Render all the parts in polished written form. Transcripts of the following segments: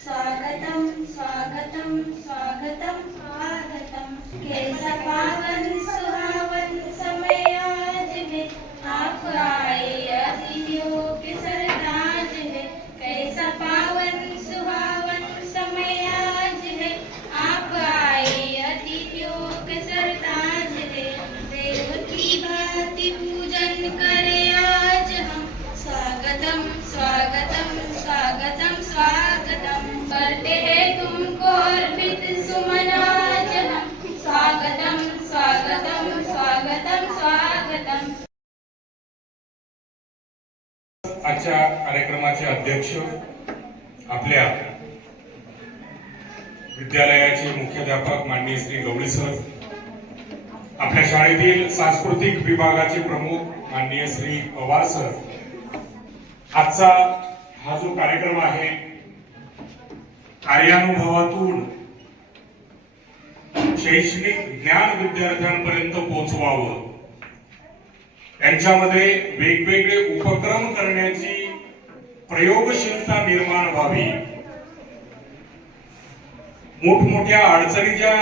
स्वागतम स्वागतम स्वागतम स्वागतम। कैसा पावन सुहावन समय आज है, आप आए अतिथियों के सरताज है। कैसा पावन सुहावन समय आज है, आप आए अतिथियों के सरताज है। देव की भांति पूजन करे आज हम, स्वागतम स्वागतम स्वागतम स्वागतम। करते हैं तुमको अर्पित सुमन आज हम, स्वागतम स्वागतम स्वागतम स्वागतम। आजच्या कार्यक्रमाचे अध्यक्ष आपल्या विद्यालयाचे मुख्याध्यापक माननीय श्री गवळी सर, आपल्या शाळेतील सांस्कृतिक विभागाचे प्रमुख माननीय श्री पवार सर, आजचा हा जो कार्यक्रम आहे कार्यानुभवातून शैक्षणिक ज्ञान विद्यार्थ्यांपर्यंत पोहोचवावं, त्यांच्यामध्ये वेगवेगळे उपक्रम करण्याची प्रयोगशीलता निर्माण व्हावी, मोठमोठ्या अडचणी ज्या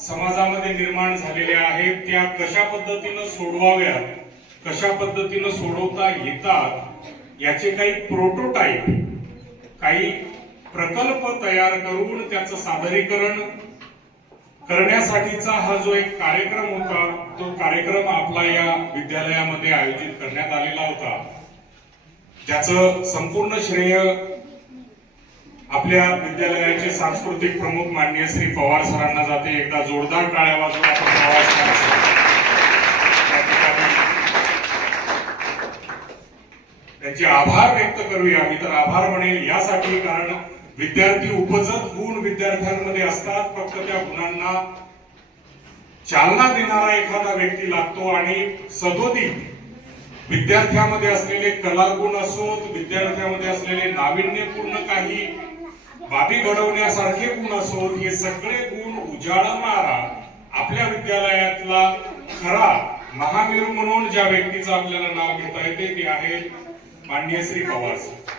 समाजामध्ये निर्माण झालेल्या आहेत त्या कशा पद्धतीनं सोडवाव्यात, कशा पद्धतीनं सोडवता येतात याचे काही प्रोटोटाइप, काही प्रकल्प तयार करून त्याचं सादरीकरण करण्यासाठीचा हा जो एक कार्यक्रम होता, तो कार्यक्रम आपला या विद्यालयामध्ये आयोजित करण्यात आलेला होता, ज्याचं संपूर्ण श्रेय आपल्या विद्यालयाचे सांस्कृतिक प्रमुख माननीय श्री पवार सरांना जाते। एकदा जोरदार टाळ्या वाजवून आपण पवार सरांना त्यांचे आभार व्यक्त करूया। मी तर आभार म्हणेल यासाठी, कारण विद्यार्थी उपजत गुण विद्यार्थ्यांमध्ये असतात, फक्त त्या गुणांना चालना देणारा एखादा व्यक्ती लागतो आणि सदोदित विद्यार्थ्यामध्ये असलेले कलागुण असोत, विद्यार्थ्यामध्ये असलेले नाविन्यपूर्ण काही बाबी घडवण्यासारखे गुण असोत, हे सगळे गुण उजाळणारा आपल्या विद्यालयातला खरा महामेरू म्हणून ज्या व्यक्तीचं आपल्याला नाव घेता येते ते आहेत माननीय श्री पवार सर।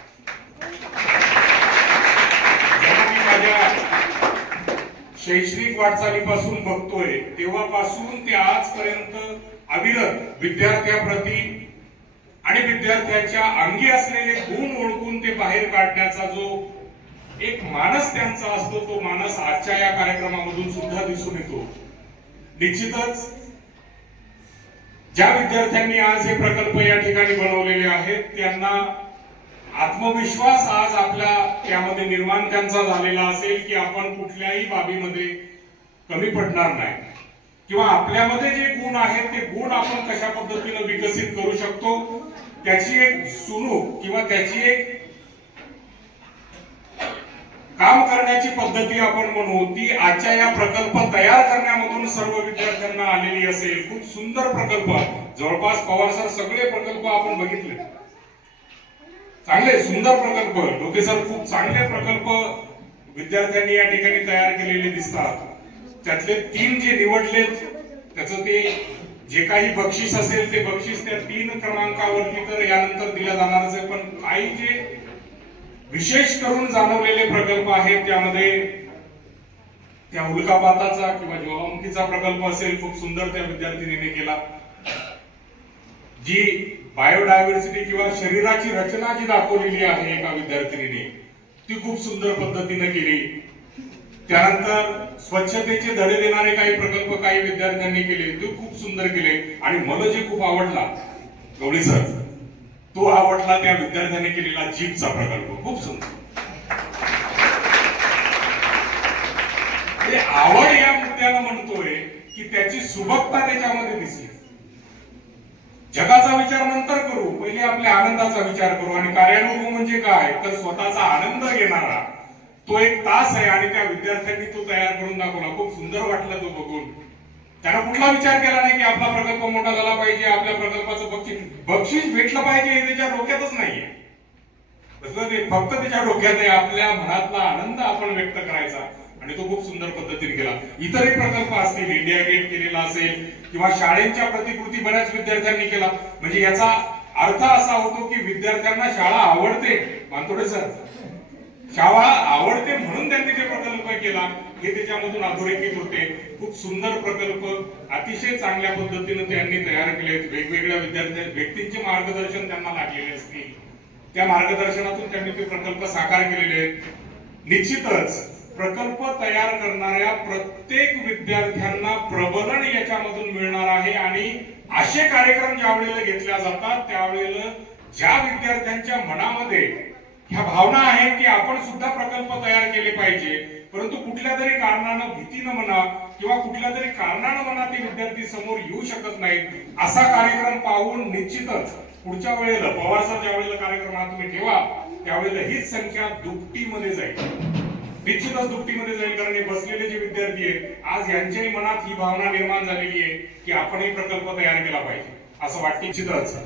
शैक्षणिक वाटचालीपासून बघतोय तेव्हापासून ते आजपर्यंत अविरत विद्यार्थ्याप्रती आणि विद्यार्थ्यांच्या अंगी असलेले गुण ओळखून ते बाहेर काढण्याचा जो एक मानस त्यांचा असतो, तो मानस आजच्या या कार्यक्रमामधून सुद्धा दिसून येतो। निश्चितच ज्या विद्यार्थ्यांनी आज हे प्रकल्प या ठिकाणी बनवलेले आहेत त्यांना आत्मविश्वास आज आपल्या त्यामध्ये निर्माण त्यांचा झालेला असेल की आपण कुठल्याही बाबीमध्ये कमी पडणार नाही, किंवा आपल्यामध्ये जे गुण आहेत ते गुण आपण कशा पद्धतीने विकसित करू शकतो त्याची एक सुणूक किंवा त्याची एक काम करण्याची पद्धती आपण म्हणू, ती आजच्या या प्रकल्प तयार करण्यामधून सर्व विद्यार्थ्यांना आलेली असेल। खूप सुंदर प्रकल्प, जवळपास पवार सर सगळे प्रकल्प आपण बघितले, चांगले सुंदर प्रकल्प, डोके सर खूप चांगले प्रकल्प विद्यार्थ्यांनी या ठिकाणी तयार केलेले दिसतात। त्यातले 3 जे निवडलेत त्याचं ते जे काही बक्षीस असेल ते बक्षीस त्या 3 क्रमांकावरती तर यानंतर दिलं जाणारच आहे, पण काही जे विशेष करून जाणवलेले प्रकल्प आहेत त्यामध्ये त्या उल्कापाताचा किंवा ज्वालामुखीचा प्रकल्प असेल, खूप सुंदर त्या विद्यार्थिनीने केला। जी बायोडायव्हर्सिटी किंवा शरीराची रचना जी दाखवलेली आहे एका विद्यार्थिनीने, ती खूप सुंदर पद्धतीने केली। त्यानंतर स्वच्छतेचे धडे देणारे काही प्रकल्प काही विद्यार्थ्यांनी केले, ते खूप सुंदर केले। आणि मला जे खूप आवडला गवळी सर, तो आवडला त्या विद्यार्थ्यांनी केलेला जीपचा प्रकल्प, खूप सुंदर। ते आवड या मुद्द्याला म्हणतोय की त्याची सुबकता त्याच्यामध्ये दिसली। जगाचा विचार नंतर करू, पहिले आपल्या आनंदाचा विचार करू। आणि कार्यानुभव म्हणजे काय तर स्वतःचा आनंद घेणारा तो एक तास आहे, आणि त्या विद्यार्थ्यांनी तो तयार करून दाखवला। खूप सुंदर वाटलं तो बघून। त्यानं कुठला विचार केला नाही की आपला प्रकल्प मोठा झाला पाहिजे, आपल्या प्रकल्पाचं बक्षीस भेटलं पाहिजे, हे त्याच्या डोक्यातच नाहीये। ते फक्त त्याच्या डोक्यात आहे आपल्या मनातला आनंद आपण व्यक्त करायचा, आणि तो खूप सुंदर पद्धतीने केला। इतरही प्रकल्प असतील, इंडिया गेट केलेला असेल किंवा शाळेच्या प्रतिकृती बऱ्याच विद्यार्थ्यांनी केला। म्हणजे याचा अर्थ असा होतो की विद्यार्थ्यांना शाळा आवडते, मानतोडे सर, शाळा आवडते म्हणून त्यांनी ते प्रकल्प केला हे त्याच्यामधून अधोरेखित होते. खूप सुंदर प्रकल्प अतिशय चांगल्या पद्धतीने त्यांनी तयार केलेत. वेगवेगळ्या व्यक्तींचे मार्गदर्शन त्यांना लागलेले असतील, त्या मार्गदर्शनातून त्यांनी ते प्रकल्प साकार केलेले आहेत. निश्चितच प्रकल्प तयार करणाऱ्या प्रत्येक विद्यार्थ्यांना प्रबलन याच्यामधून मिळणार आहे आणि असे कार्यक्रम ज्या वेळेला घेतल्या जातात त्यावेळेला ज्या विद्यार्थ्यांच्या मनामध्ये ह्या भावना आहेत की आपण सुद्धा प्रकल्प तयार केले पाहिजे, परंतु कुठल्या तरी कारणानं, भीतीनं म्हणा किंवा कुठल्या तरी कारणानं म्हणा ते विद्यार्थी समोर येऊ शकत नाहीत, असा कार्यक्रम पाहून निश्चितच पुढच्या वेळेला पवार सर ज्या वेळेला कार्यक्रम हा तुम्ही ठेवा त्यावेळेला हीच संख्या दुपटीमध्ये जाईल, निश्चितच दुपटीमध्ये जाईल. कारण हे बसलेले जे विद्यार्थी आहेत आज यांच्याही मनात ही भावना निर्माण झालेली आहे की आपण हे प्रकल्प तयार केला पाहिजे असं वाटतं. निश्चितच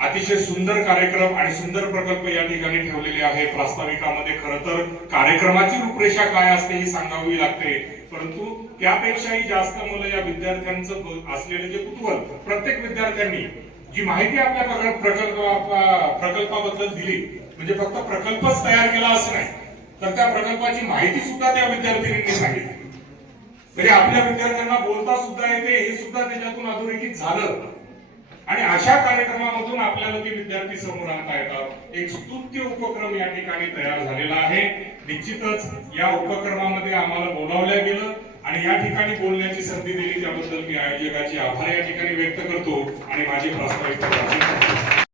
अतिशय सुंदर कार्यक्रम आणि सुंदर प्रकल्प या ठिकाणी ठेवलेले आहे. प्रास्ताविकामध्ये खरं तर कार्यक्रमाची रूपरेषा काय असते ही सांगावी लागते, परंतु त्यापेक्षाही जास्त मला या विद्यार्थ्यांचं असलेले जे कुतूहल, प्रत्येक विद्यार्थ्यांनी जी माहिती आपल्या प्रकल्पाबद्दल दिली, म्हणजे फक्त प्रकल्पच तयार केला असं नाही तर त्या प्रकल्पाची माहिती सुद्धा त्या विद्यार्थिनींनी सांगितली. म्हणजे आपल्या विद्यार्थ्यांना बोलता सुद्धा येते हे सुद्धा त्याच्यातून अधोरेखित झालं आणि अशा कार्यक्रमामधून आपल्याला ते विद्यार्थी समोर आणता येतात. एक स्तुत्य उपक्रम या ठिकाणी तयार झालेला आहे. निश्चितच या उपक्रमामध्ये आम्हाला बोलावलं गेलं आणि या ठिकाणी बोलण्याची संधी दिली त्याबद्दल मी आयोजकाचे आभार या ठिकाणी व्यक्त करतो आणि माझे प्रास्ताविक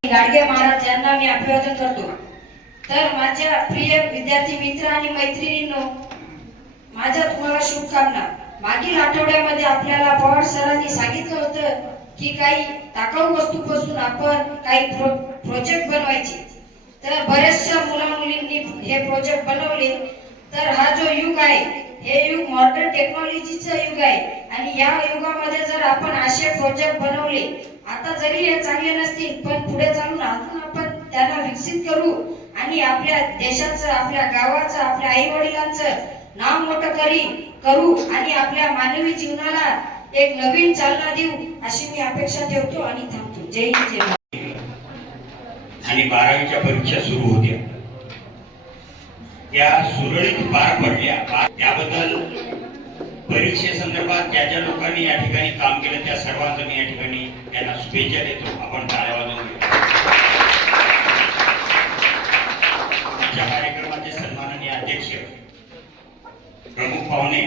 गाडगे महाराज यांना मी अभिवादन करतो. तर माझ्या प्रिय विद्यार्थी मित्र आणि मैत्रिणींनो, माझ्या तुम्हाला शुभकामना. मागील आठवड्यामध्ये आपल्याला पवार सरांनी सांगितलं होतं की काही टाकाऊ वस्तूपासून आपण काही प्रोजेक्ट बनवायचे. तर बऱ्याचशा मुलामुलींनी हे प्रोजेक्ट बनवले. तर हा जो युग आहे हे युग मॉडर्न टेक्नॉलॉजीचं युग आहे आणि या युगामध्ये जर आपण असे प्रोजेक्ट बनवले, आता जरी हे चांगले नसतील पण पुढे चालून अजून आपण त्यांना विकसित करू आणि आपल्या देशाचं, आपल्या गावाचं, आपल्या आई वडिलांचं नाव मोठं करू आणि आपल्या मानवी जीवनाला एक नवीन चालना देऊ अशी मी अपेक्षा ठेवतो आणि थांबतो. जय हिंद, जय भारत. आणि 12वीच्या परीक्षा सुरू होत्या, त्या सुरळीत पार पडल्या. त्याबद्दल परीक्षेसंदर्भात ज्या ज्या लोकांनी या ठिकाणी काम केलं त्या सर्वांचं मी या ठिकाणी त्यांना शुभेच्छा देतो. आपण टाळ्या वाजवून घेऊ. आजच्या कार्यक्रमाचे सन्माननीय अध्यक्ष, प्रमुख पाहुणे,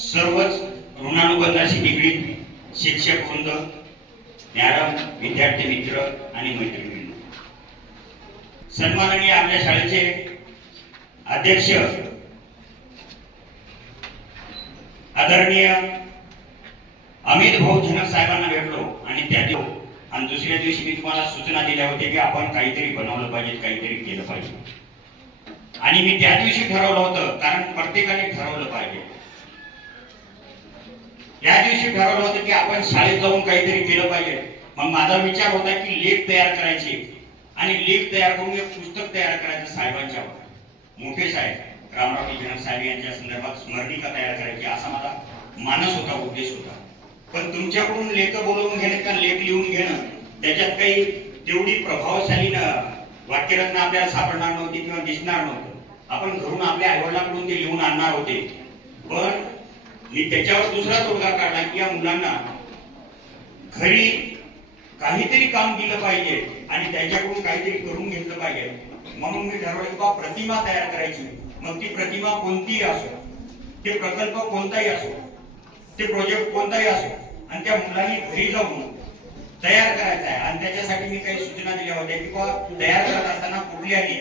सर्वच ऋणानुबंधाशी निगडीत शिक्षक वृंद, मॅडम, विद्यार्थी मित्र आणि मैत्रिणी, सन्माननीय आपल्या शाळेचे अध्यक्ष आदरणीय अमित भाऊ जनक साहेबांना भेटलो आणि आणि दुसऱ्या दिवशी मी तुम्हाला सूचना दिल्या होत्या की आपण काहीतरी बनवलं पाहिजे, काहीतरी केलं पाहिजे. आणि मी त्या दिवशी ठरवलं होतं, कारण प्रत्येकाने ठरवलं पाहिजे. या दिवशी ठरवलं होतं की आपण शाळेत जाऊन काहीतरी केलं पाहिजे. मग माझा विचार होता की लेख तयार करायचे आणि लेख तयार करून एक पुस्तक तयार करायचं साहेबांच्यावर. मोठे साहेब रामराव जनक साहेब यांच्या संदर्भात स्मरणिका तयार करायची असा माझा मानस होता, उद्देश होता. पण तुमच्याकडून लेख बोलवून घेणे का लेख लिहून घेणं त्याच्यात काही तेवढी प्रभावशाली वाक्यरत्न आपल्याला सापडणार नव्हती किंवा दिसणार नव्हतं. आपण घरून आपल्या आईवडिलांकडून ते लिहून आणणार होते. पण मी त्याच्यावर दुसरा तोडगा काढला की या मुलांना घरी काहीतरी काम दिलं पाहिजे आणि त्याच्याकडून काहीतरी करून घेतलं पाहिजे. म्हणून मी ठरवलं की प्रतिमा तयार करायची. मग ती प्रतिमा कोणतीही असो, ते प्रकल्प कोणताही असो, ते प्रोजेक्ट कोणताही असो, आणि त्या मुलांनी घरी जाऊन तयार करायचा आहे. आणि त्याच्यासाठी मी काही सूचना दिल्या होत्या की तयार करत असताना कुठल्याही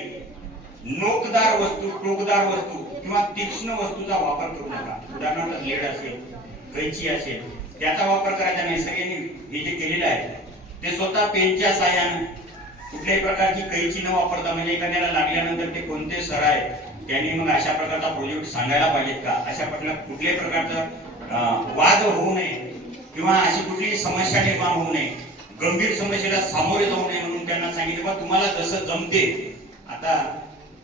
नोकदार वस्तू, टोकदार वस्तू किंवा तीक्ष्ण वस्तूचा वापर करू नका. उदाहरणार्थ लेड असेल, कैची असेल, त्याचा वापर करायचा नाही. सगळ्यांनी हे जे केलेलं आहे ते स्वतः पेनच्या साह्याने, कुठल्याही प्रकारची कैची न वापरता, म्हणजे एखाद्याला लागल्यानंतर ते कोणते सर आहे त्यांनी मग अशा प्रकारचा प्रोजेक्ट सांगायला पाहिजेत का, अशा कुठल्याही प्रकारचा वाद होऊ नये किंवा अशी कुठलीही समस्या निर्माण होऊ नये, गंभीर समस्येला सामोरे जाऊ नये म्हणून त्यांना सांगितलं बा तुम्हाला जसं जमते. आता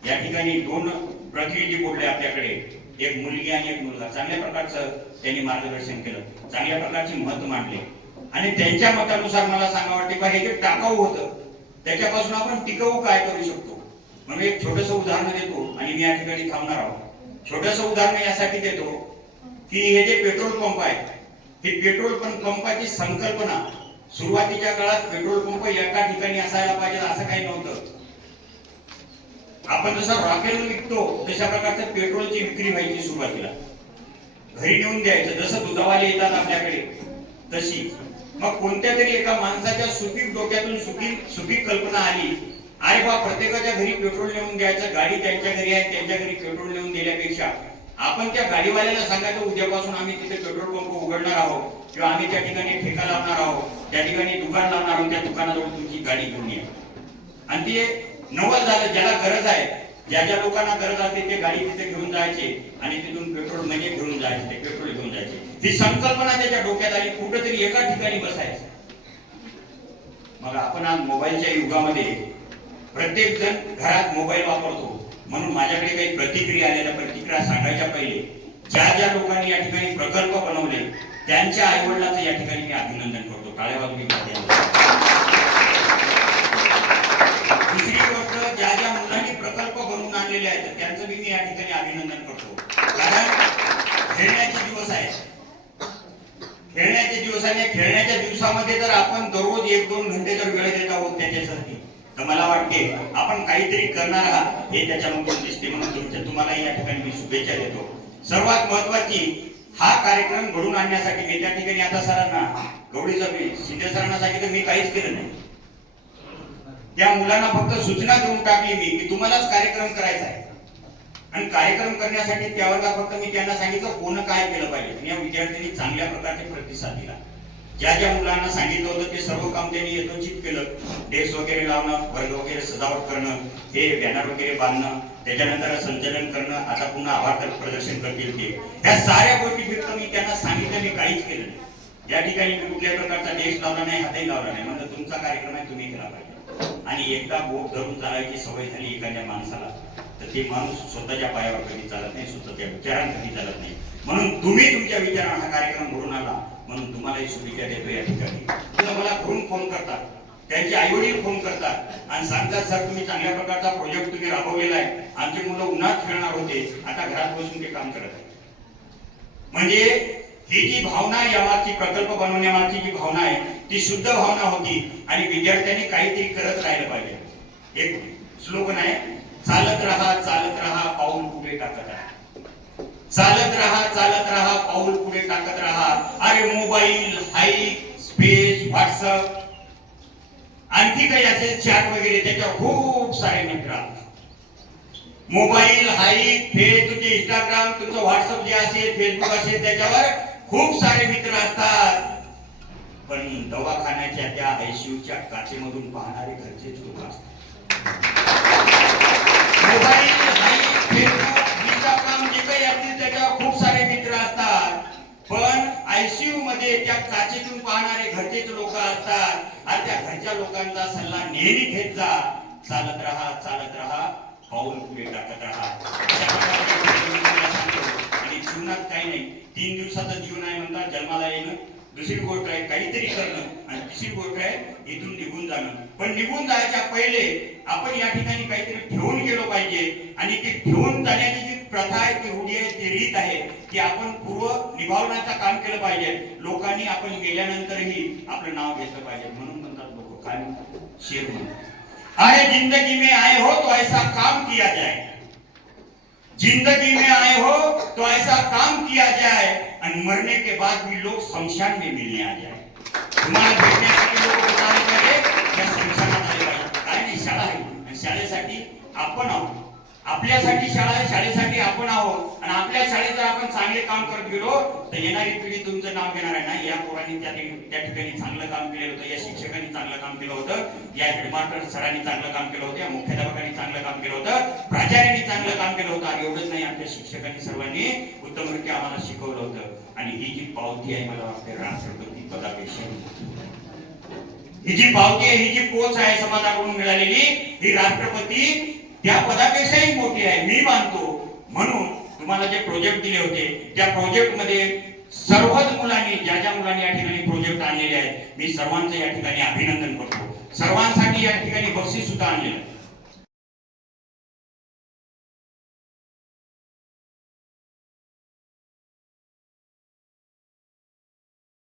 या ठिकाणी 2 प्रतिनिधी बोलले आपल्याकडे, एक मुलगी आणि एक मुलगा. चांगल्या प्रकारचं त्यांनी मार्गदर्शन केलं, चांगल्या प्रकारची मत मांडले आणि त्यांच्या मतानुसार मला सांगा वाटते का हे जे टाकाऊ होतं त्याच्यापासून आपण टिकाऊ काय करू शकतो. म्हणून एक छोटंसं उदाहरण देतो आणि मी या ठिकाणी थांबणार आहोत. छोटंसं उदाहरण यासाठी देतो की हे जे पेट्रोल पंप आहे, हे पेट्रोल पंपाची संकल्पना सुरुवातीच्या काळात पेट्रोल पंप एका ठिकाणी असायला पाहिजे असं काही नव्हतं. आपण जसं रॉकेल विकतो तशा प्रकारचं पेट्रोलची विक्री व्हायची सुरुवातीला. घरी नेऊन द्यायचं, जसं दुधावाले येतात आपल्याकडे तशी. मग कोणत्या तरी एका माणसाच्या सुपीक डोक्यातून सुपीक कल्पना आली, अरे बा प्रत्येकाच्या घरी पेट्रोल नेऊन द्यायचं, गाडी त्यांच्या घरी आहे त्यांच्या घरी पेट्रोल नेऊन दिल्यापेक्षा आपण त्या गाडीवाल्याला सांगायचं उद्यापासून आम्ही तिथे पेट्रोल पंप उघडणार आहोत किंवा आम्ही त्या ठिकाणी ठेका लावणार आहोत, त्या ठिकाणी दुकान लावणार आहोत, त्या दुकानाजवळ तुमची गाडी घेऊन या. आणि ते नवल झालं. ज्याला गरज आहे, ज्या ज्या लोकांना गरज आहे ते गाडी तिथे घेऊन जायचे आणि तिथून पेट्रोल म्हणजे घेऊन जायचे, ते पेट्रोल घेऊन जायचे. ती संकल्पना त्याच्या डोक्यात आली, कुठेतरी एका ठिकाणी बसायचं. मग आपण आज मोबाईलच्या युगामध्ये प्रत्येक जण घरात मोबाईल वापरतो. म्हणून माझ्याकडे काही प्रतिक्रिया आलेल्या प्रतिक्रिया सांगायच्या पहिले ज्या ज्या लोकांनी या ठिकाणी प्रकल्प बनवले त्यांच्या आईवडिलांचं या ठिकाणी मी अभिनंदन करतो. टाळ्या वाजवून दुसरी गोष्ट, ज्या ज्या मुलांनी प्रकल्प बनवून आणलेले आहेत त्यांचं मी या ठिकाणी अभिनंदन करतो. कारण खेळण्याचे दिवस आहेत, खेळण्याचे दिवस आहे. खेळण्याच्या दिवसामध्ये जर आपण दररोज 1-2 घंटे जर वेळ देत आहोत त्याच्यासाठी, तर मला वाटते आपण काहीतरी करणार आहात हे त्याच्यामधून दिसते. म्हणून तुम्हाला या ठिकाणी मी शुभेच्छा देतो. सर्वात महत्वाची, हा कार्यक्रम घडून आणण्यासाठी मी त्या ठिकाणी आता सरांना गवळीचं मी शिंदे सरांना सांगितलं, मी काहीच केलं नाही. त्या मुलांना फक्त सूचना देऊन टाकली मी की तुम्हालाच कार्यक्रम करायचा आहे. आणि कार्यक्रम करण्यासाठी त्यावर फक्त मी त्यांना सांगितलं कोण काय केलं पाहिजे. आणि या विद्यार्थ्यांनी चांगल्या प्रकारचे प्रतिसाद दिला. ज्या ज्या मुलांना सांगितलं होतं ते सर्व काम त्यांनी यथोचित केलं. डेस्क वगैरे लावणं, वर्ग वगैरे सजावट करणं, हे बॅनर वगैरे बांधणं, त्याच्यानंतर संचलन करणं, आता पुन्हा आभार प्रदर्शन करतील ते, त्या साऱ्या गोष्टी फक्त मी त्यांना सांगितलं, मी काहीच केलं नाही. या ठिकाणी मी कुठल्याही प्रकारचा डेस्क लावला नाही, हातही लावला नाही. म्हणजे तुमचा कार्यक्रम आहे, तुम्ही केला पाहिजे. आणि एकदा बोट धरून चालायची सवय झाली एखाद्या माणसाला, तर ते माणूस स्वतःच्या पायावर कधी चालत नाही, स्वतःच्या विचारांना कधी चालत नाही. म्हणून तुम्ही तुमच्या विचारांना हा कार्यक्रम घडून आला, म्हणून तुम्हालाही शुभेच्छा देतो. या ठिकाणी मला घरून फोन करतात, त्यांचे आईवडील फोन करतात आणि सांगतात, सर तुम्ही चांगल्या प्रकारचा प्रोजेक्ट तुम्ही राबवलेला आहे, आमची मुलं उन्हात खेळणार होते, आता घरात बसून ते काम करत आहे. म्हणजे ही जी भावना, यामागची प्रकल्प बनवण्यामागची जी भावना आहे ती शुद्ध भावना होती आणि विद्यार्थ्यांनी काहीतरी करत राहिलं पाहिजे. एक स्लोगन आहे, चालत राहा पाऊल पुढे टाकत राहा. चालत राहा पाऊल पुढे टाकत राहा. अरे मोबाईल, हाईक, स्पेस, व्हॉट्सअप, आणखी काही असे चॅट वगैरे त्याच्यावर खूप सारे मित्र असतात. मोबाईल, हाईक, तुमचे इंस्टाग्राम, तुमचं व्हॉट्सअप जे असेल, फेसबुक असेल, त्याच्यावर खूप सारे मित्र असतात. पण दवाखान्याच्या त्या आयसीयूच्या काचेमधून पाहणारे घरचेच लोक असतात. मोबाईल, हाईक, फेसबुक, इंस्टाग्राम जे काही असतील त्याच्यावर खूप सारे मित्र असतात. पण आयसीयू मध्ये त्या काचेतून पाहणारे घरचेच लोक असतात. आणि त्या घरच्या लोकांचा सल्ला नेहमी घेत जा. चालत राहा पाऊल पुढे टाकत राहा. आणि जीवनात काही नाही, 3 दिवसाचं जीवन आहे म्हणतात, जन्माला येणं, दुसरी गोष्ट आहे काहीतरी करणं, आणि तिसरी गोष्ट आहे इथून निघून जाणं. पण निघून जायच्या पहिले आपण या ठिकाणी काहीतरी ठेवून गेलो पाहिजे. आणि ती ठेवून जाण्याची जी प्रथा आहे, ती रूढी आहे, ती रीत आहे, ती आपण पूर्व निभावण्याचं काम केलं पाहिजे. लोकांनी आपण गेल्यानंतरही आपलं नाव घेतलं पाहिजे. म्हणून म्हणतात लोक, काय म्हणतात, शेर म्हणतात, अरे जिंदगी में आए हो तो ऐसा काम किया जाए, जिंदगी में आए हो तो ऐसा काम किया जाए, आणि मरने के बाद भी लोग शमशान में मिलने आ जाए. तुम्हाला भेटण्यासाठी लोक आले पाहिजे, या शमशानात आले पाहिजे. काय नाही, शाळा आहे आणि शाळेसाठी आपण आहोत. आपल्यासाठी शाळा आहे, शाळेसाठी आपण आहोत. आणि आपल्या शाळेत जर आपण चांगले काम करत गेलो तर येणारी पिढी तुमचं नाव घेणार आहे ना, या पोरांनी त्या ठिकाणी चांगलं काम केलेलं होतं, या शिक्षकांनी चांगलं काम केलं होतं, या हेडमास्टर सरांनी चांगलं काम केलं होतं, या मुख्याध्यापकांनी चांगलं काम केलं होतं, प्राचार्यांनी चांगलं काम केलं होतं. आणि एवढंच नाही, आपल्या शिक्षकांनी सर्वांनी उत्तमरित्या आम्हाला शिकवलं होतं. आणि ही जी पावती आहे, मला वाटते राष्ट्रपती पदापेक्षा ही जी पावती आहे, ही जी पोच आहे समाजाकडून मिळालेली, ही राष्ट्रपती त्या पदापेक्षाही मोठी आहे, मी मानतो. म्हणून तुम्हाला जे प्रोजेक्ट दिले होते, त्या प्रोजेक्ट मध्ये सर्वच मुलांनी, ज्या मुलांनी या ठिकाणी प्रोजेक्ट आणलेले आहेत, मी सर्वांचं या ठिकाणी अभिनंदन करतो. सर्वांसाठी या ठिकाणी बक्षीस सुद्धा आणलेलं.